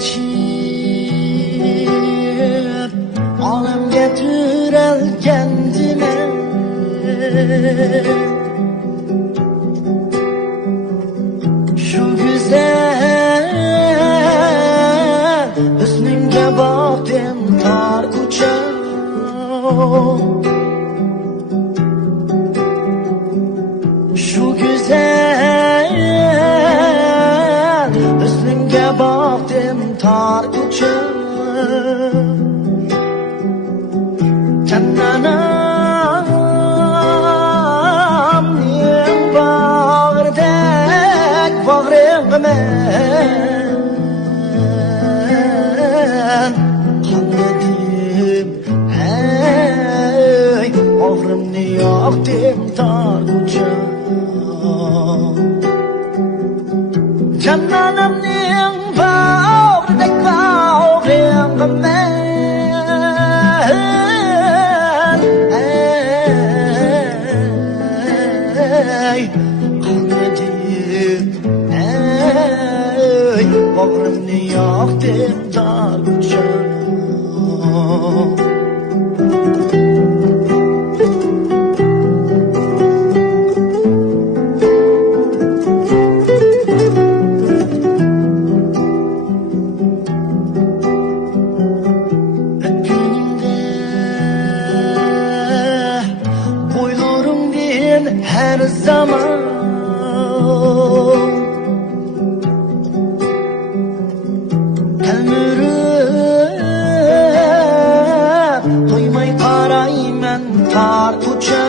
geçip alemge türelgendime şu güzel hüsnünge baktım tar kuça şu güzel hüsnünge baktım tar kuça Cannanam ning bağırdek bağrıngmen Qanladim ey bağrımni yoqdim tar kucha Cannanam ning bağırdek bağrıngmen Bağrımni yoqdim tar kucha Ötünümde boylarımdin her zaman Toymay qarayman tar kucha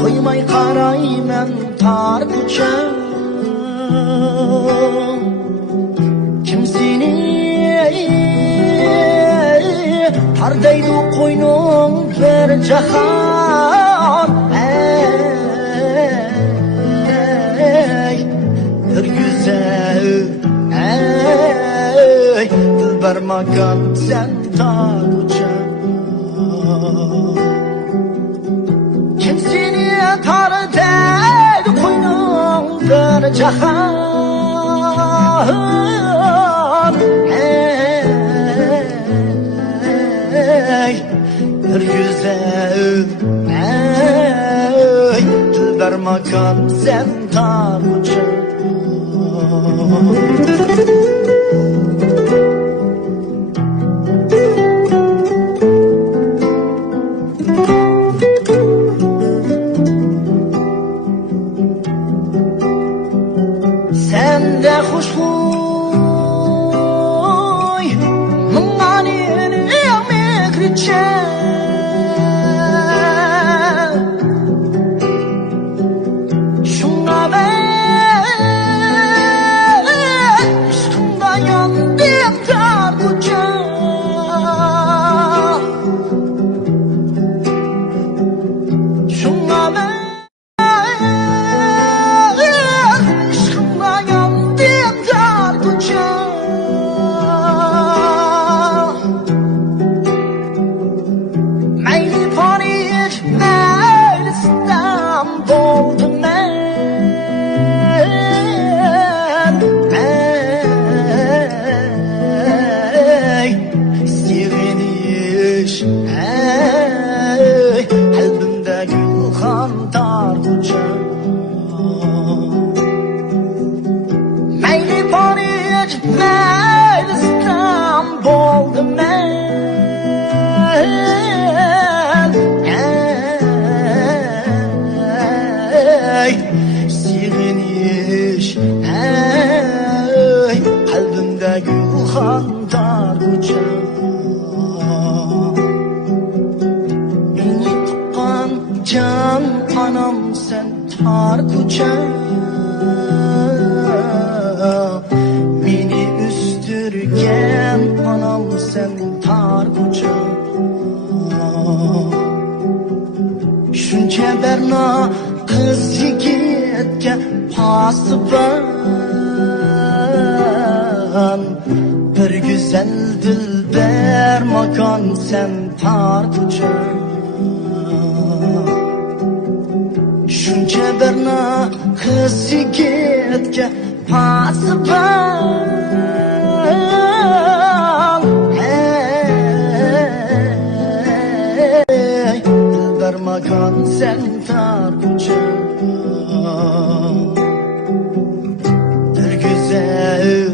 Toymay qarayman tar kucha Kim seni tardaydi qo'yning bir jahon Bir güzel ey dilber makan sen tar kucha Kim seni tardaydi qo'yning bir jahon Bir güzel ey dilber makan sen tar kucha Sende xushxuy ming'anin mekricha Shunga ben ishqimda yondim tar kucha Shunga ben ishqimda yondim tar kucha Mayli Parij, mayli İstanbul'dum ben Seviniş kalbimde gülxan tar kucha Mayli Parij, mayli İstanbul'dum ben Seviniş kalbimde gülxan tar kucha Beni tuqqan can anam sen tar kucha Beni üstürgen anam sen tar kucha Shuncha berna qiz yigitga pasibon Bir güzel dilber makan sen tar kucha kız yigitga pasibon. Hey, dilbar makon sen tartuvchi. Bir güzel